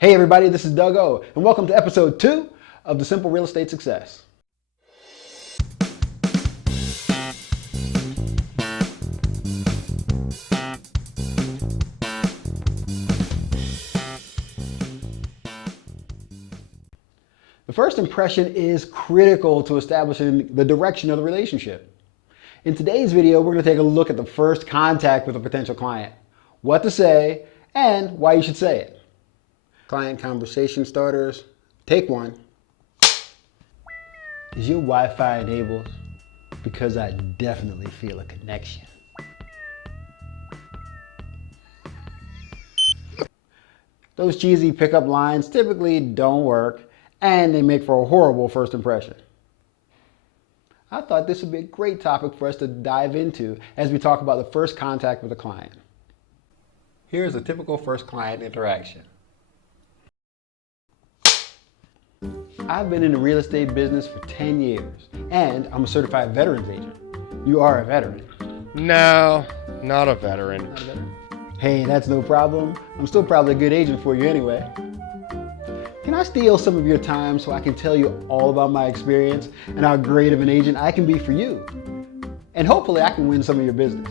Hey everybody, this is Doug O, and welcome to episode 2 of The Simple Real Estate Success. The first impression is critical to establishing the direction of the relationship. In today's video, we're going to take a look at the first contact with a potential client, what to say, and why you should say it. Client conversation starters, take 1. Is your Wi-Fi enabled? Because I definitely feel a connection. Those cheesy pickup lines typically don't work, and they make for a horrible first impression. I thought this would be a great topic for us to dive into as we talk about the first contact with a client. Here's a typical first client interaction. I've been in the real estate business for 10 years, and I'm a certified veterans agent. You are a veteran. No, not a veteran. Not a veteran? Hey, that's no problem. I'm still probably a good agent for you anyway. Can I steal some of your time so I can tell you all about my experience and how great of an agent I can be for you? And hopefully I can win some of your business.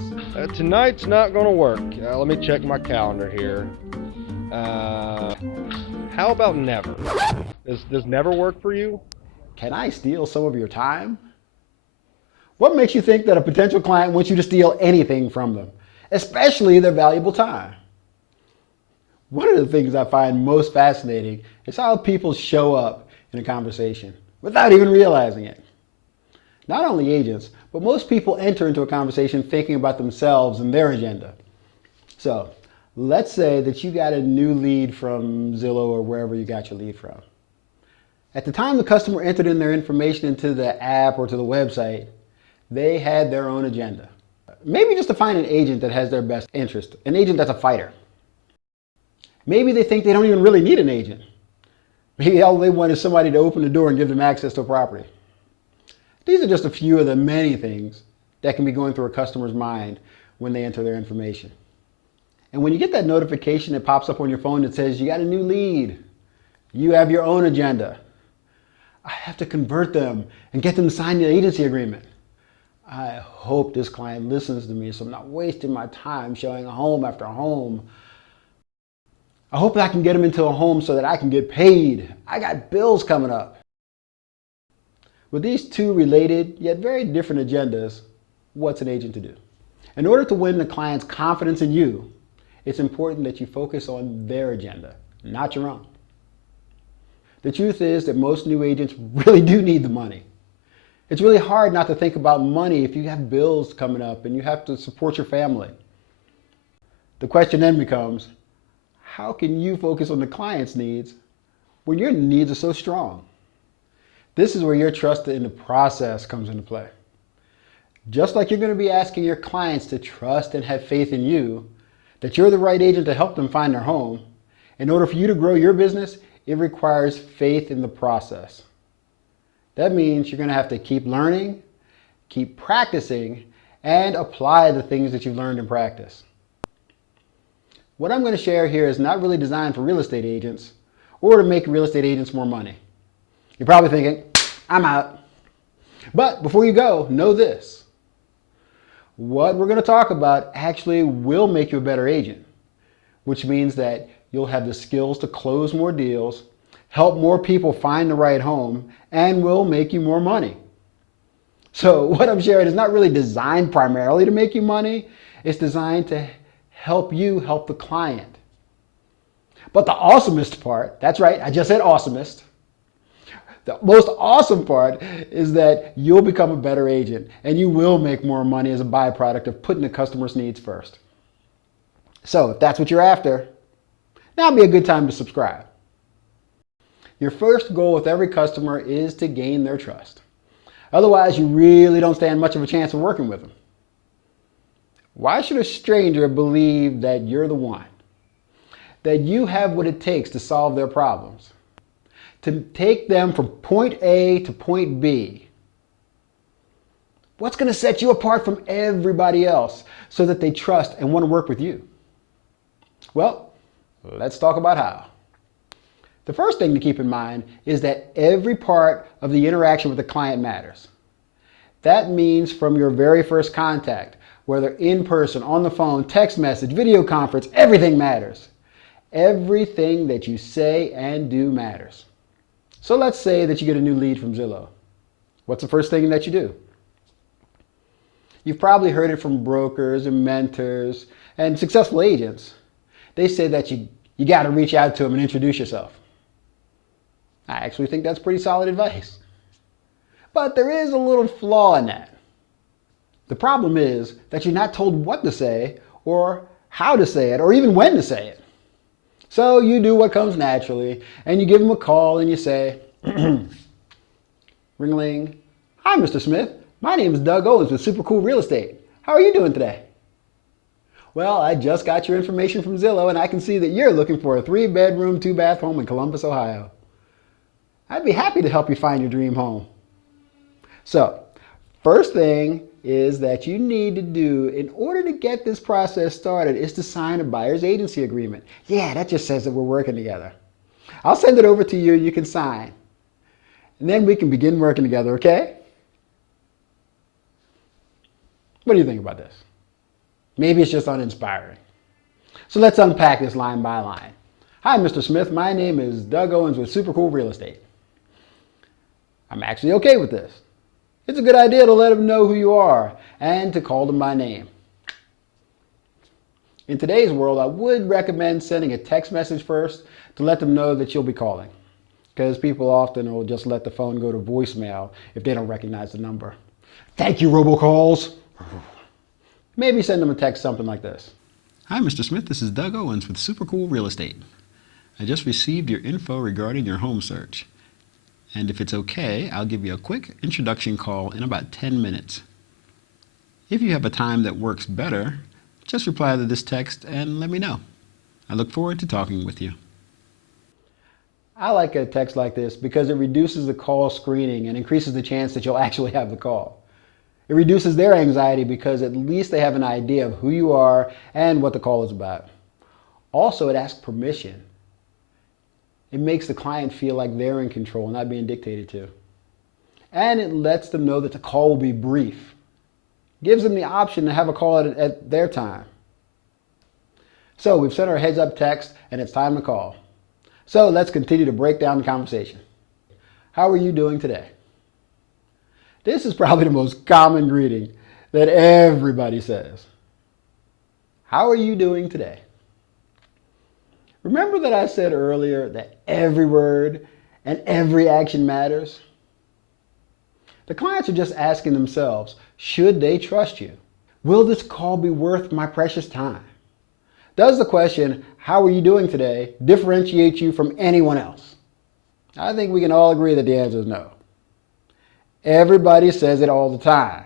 Tonight's not going to work. Let me check my calendar here. How about never? Does never work for you? Can I steal some of your time? What makes you think that a potential client wants you to steal anything from them, especially their valuable time? One of the things I find most fascinating is how people show up in a conversation without even realizing it. Not only agents, but most people enter into a conversation thinking about themselves and their agenda. So let's say that you got a new lead from Zillow or wherever you got your lead from. At the time the customer entered in their information into the app or to the website, they had their own agenda. Maybe just to find an agent that has their best interest, an agent that's a fighter. Maybe they think they don't even really need an agent. Maybe all they want is somebody to open the door and give them access to a property. These are just a few of the many things that can be going through a customer's mind when they enter their information. And when you get that notification that pops up on your phone that says you got a new lead, you have your own agenda. I have to convert them and get them to sign the agency agreement. I hope this client listens to me so I'm not wasting my time showing home after home. I hope that I can get them into a home so that I can get paid. I got bills coming up. With these two related yet very different agendas, what's an agent to do? In order to win the client's confidence in you, it's important that you focus on their agenda, not your own. The truth is that most new agents really do need the money. It's really hard not to think about money if you have bills coming up and you have to support your family. The question then becomes, how can you focus on the client's needs when your needs are so strong? This is where your trust in the process comes into play. Just like you're going to be asking your clients to trust and have faith in you, that you're the right agent to help them find their home, in order for you to grow your business, it requires faith in the process. That means you're going to have to keep learning, keep practicing, and apply the things that you've learned in practice. What I'm going to share here is not really designed for real estate agents or to make real estate agents more money. You're probably thinking, I'm out. But before you go, know this. What we're going to talk about actually will make you a better agent, which means that you'll have the skills to close more deals, help more people find the right home, and will make you more money. So what I'm sharing is not really designed primarily to make you money. It's designed to help you help the client. But the awesomest part, that's right, I just said awesomest. The most awesome part is that you'll become a better agent and you will make more money as a byproduct of putting the customer's needs first. So if that's what you're after, now would be a good time to subscribe. Your first goal with every customer is to gain their trust. Otherwise, you really don't stand much of a chance of working with them. Why should a stranger believe that you're the one? That you have what it takes to solve their problems? To take them from point A to point B? What's going to set you apart from everybody else so that they trust and want to work with you? Well, let's talk about how. The first thing to keep in mind is that every part of the interaction with the client matters. That means from your very first contact, whether in person, on the phone, text message, video conference, everything matters. Everything that you say and do matters. So let's say that you get a new lead from Zillow. What's the first thing that you do? You've probably heard it from brokers and mentors and successful agents. They say that you got to reach out to them and introduce yourself. I actually think that's pretty solid advice. But there is a little flaw in that. The problem is that you're not told what to say or how to say it or even when to say it. So you do what comes naturally and you give them a call and you say, ring-a-ling, "Hi, Mr. Smith. My name is Doug Owens with Super Cool Real Estate. How are you doing today?" "Well, I just got your information from Zillow and I can see that you're looking for a 3-bedroom, 2-bath home in Columbus, Ohio. I'd be happy to help you find your dream home." So, first thing is that you need to do in order to get this process started is to sign a buyer's agency agreement. Yeah, that just says that we're working together. I'll send it over to you and you can sign. And then we can begin working together, okay? What do you think about this? Maybe it's just uninspiring. So let's unpack this line by line. "Hi, Mr. Smith. My name is Doug Owens with Super Cool Real Estate. I'm actually okay with this. It's a good idea to let them know who you are and to call them by name. In today's world, I would recommend sending a text message first to let them know that you'll be calling, because people often will just let the phone go to voicemail if they don't recognize the number. Thank you, robocalls." Maybe send them a text something like this. "Hi, Mr. Smith. This is Doug Owens with Super Cool Real Estate. I just received your info regarding your home search. And if it's okay, I'll give you a quick introduction call in about 10 minutes. If you have a time that works better, just reply to this text and let me know. I look forward to talking with you." I like a text like this because it reduces the call screening and increases the chance that you'll actually have the call. It reduces their anxiety because at least they have an idea of who you are and what the call is about. Also, it asks permission. It makes the client feel like they're in control, not being dictated to. And it lets them know that the call will be brief. Gives them the option to have a call at their time. So we've sent our heads up text and it's time to call. So let's continue to break down the conversation. "How are you doing today?" This is probably the most common greeting that everybody says. How are you doing today? Remember that I said earlier that every word and every action matters? The clients are just asking themselves, should they trust you? Will this call be worth my precious time? Does the question, "How are you doing today?" differentiate you from anyone else? I think we can all agree that the answer is no. Everybody says it all the time.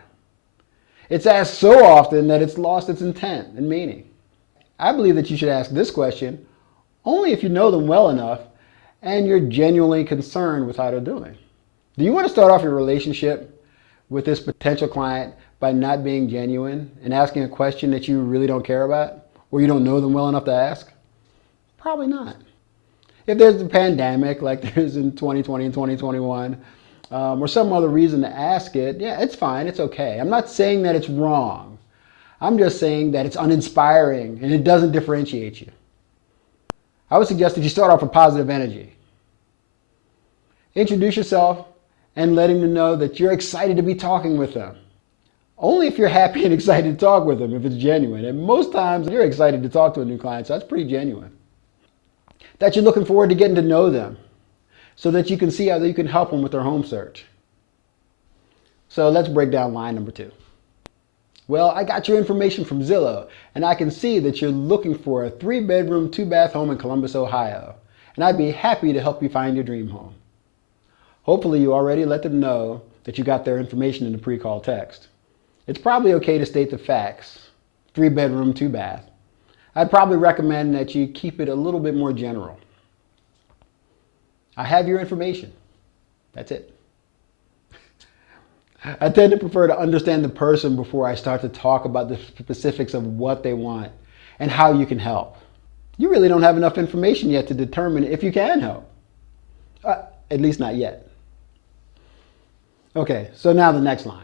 It's asked so often that it's lost its intent and meaning. I believe that you should ask this question only if you know them well enough and you're genuinely concerned with how they're doing. Do you want to start off your relationship with this potential client by not being genuine and asking a question that you really don't care about or you don't know them well enough to ask? Probably not. If there's a pandemic like there's in 2020 and 2021, or some other reason to ask it, yeah, it's fine, it's okay. I'm not saying that it's wrong. I'm just saying that it's uninspiring and it doesn't differentiate you. I would suggest that you start off with positive energy. Introduce yourself and letting them know that you're excited to be talking with them. Only if you're happy and excited to talk with them, if it's genuine. And most times you're excited to talk to a new client, so that's pretty genuine. That you're looking forward to getting to know them so that you can see how you can help them with their home search. So let's break down line number 2. "Well, I got your information from Zillow, and I can see that you're looking for a 3-bedroom, 2-bath home in Columbus, Ohio, and I'd be happy to help you find your dream home." Hopefully you already let them know that you got their information in the pre-call text. It's probably okay to state the facts. 3-bedroom, 2-bath. I'd probably recommend that you keep it a little bit more general. "I have your information." That's it. I tend to prefer to understand the person before I start to talk about the specifics of what they want and how you can help. You really don't have enough information yet to determine if you can help. At least not yet. Okay, so now the next line.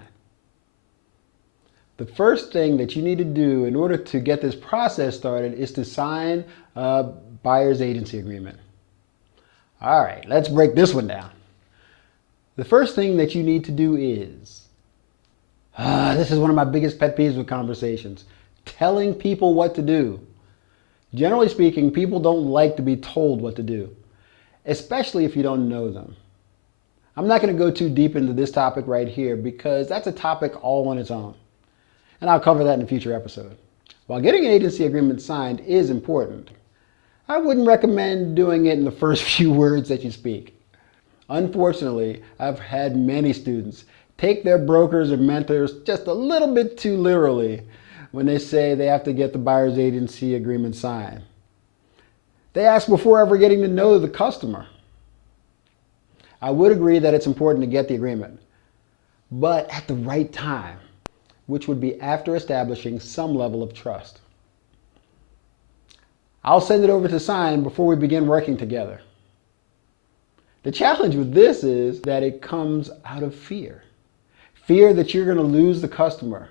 The first thing that you need to do in order to get this process started is to sign a buyer's agency agreement. All right, let's break this one down. The first thing that you need to do is, this is one of my biggest pet peeves with conversations, telling people what to do. Generally speaking, people don't like to be told what to do, especially if you don't know them. I'm not going to go too deep into this topic right here because that's a topic all on its own. And I'll cover that in a future episode. While getting an agency agreement signed is important, I wouldn't recommend doing it in the first few words that you speak. Unfortunately, I've had many students take their brokers or mentors just a little bit too literally when they say they have to get the buyer's agency agreement signed. They ask before ever getting to know the customer. I would agree that it's important to get the agreement, but at the right time, which would be after establishing some level of trust. I'll send it over to sign before we begin working together. The challenge with this is that it comes out of fear. Fear that you're going to lose the customer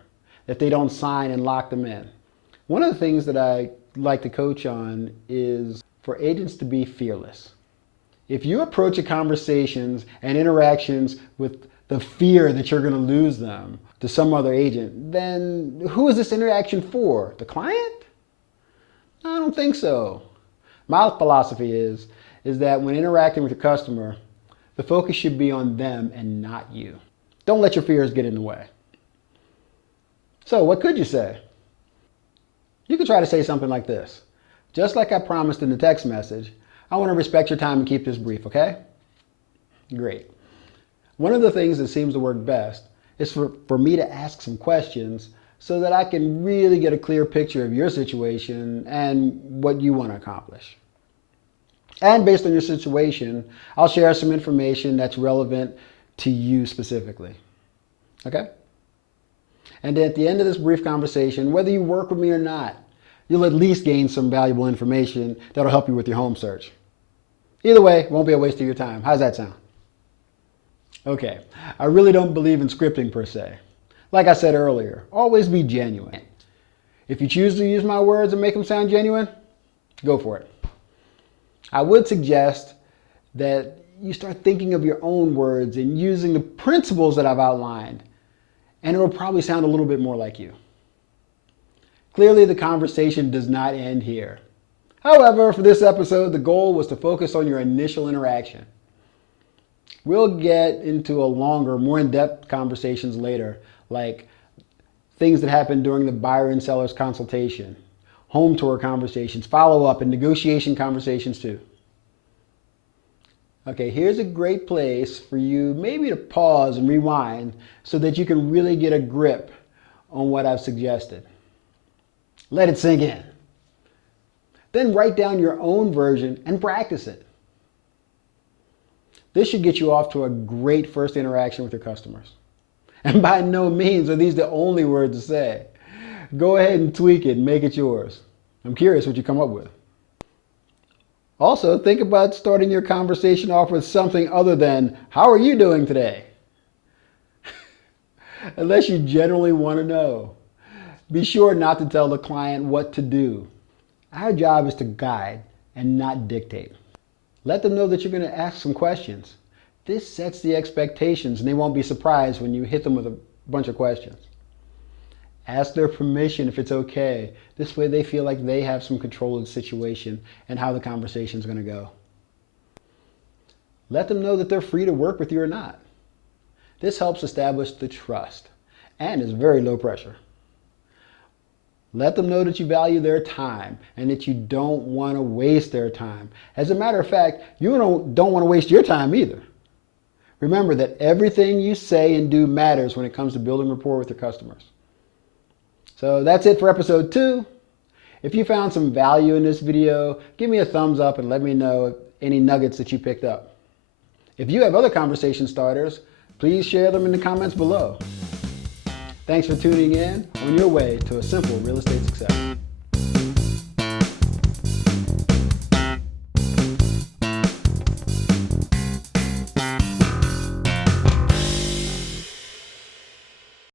if they don't sign and lock them in. One of the things that I like to coach on is for agents to be fearless. If you approach your conversations and interactions with the fear that you're going to lose them to some other agent, then who is this interaction for? The client? I don't think so. My philosophy is that when interacting with your customer, the focus should be on them and not you. Don't let your fears get in the way. So what could you say? You could try to say something like this. Just like I promised in the text message, I want to respect your time and keep this brief, okay? Great. One of the things that seems to work best is for me to ask some questions so that I can really get a clear picture of your situation and what you want to accomplish. And based on your situation, I'll share some information that's relevant to you specifically. Okay? And at the end of this brief conversation, whether you work with me or not, you'll at least gain some valuable information that'll help you with your home search. Either way, it won't be a waste of your time. How's that sound? Okay, I really don't believe in scripting per se. Like I said earlier, always be genuine. If you choose to use my words and make them sound genuine, go for it. I would suggest that you start thinking of your own words and using the principles that I've outlined, and it will probably sound a little bit more like you. Clearly, the conversation does not end here. However, for this episode, the goal was to focus on your initial interaction. We'll get into a longer, more in-depth conversations later, like things that happen during the buyer and seller's consultation, home tour conversations, follow-up, and negotiation conversations too. Okay, here's a great place for you maybe to pause and rewind so that you can really get a grip on what I've suggested. Let it sink in. Then write down your own version and practice it. This should get you off to a great first interaction with your customers. And by no means are these the only words to say. Go ahead and tweak it and make it yours. I'm curious what you come up with. Also, think about starting your conversation off with something other than, "How are you doing today?" Unless you generally want to know. Be sure not to tell the client what to do. Our job is to guide and not dictate. Let them know that you're going to ask some questions. This sets the expectations and they won't be surprised when you hit them with a bunch of questions. Ask their permission if it's okay. This way they feel like they have some control of the situation and how the conversation is going to go. Let them know that they're free to work with you or not. This helps establish the trust and is very low pressure. Let them know that you value their time and that you don't want to waste their time. As a matter of fact, you don't want to waste your time either. Remember that everything you say and do matters when it comes to building rapport with your customers. So that's it for episode 2. If you found some value in this video, give me a thumbs up and let me know any nuggets that you picked up. If you have other conversation starters, please share them in the comments below. Thanks for tuning in on your way to a simple real estate success.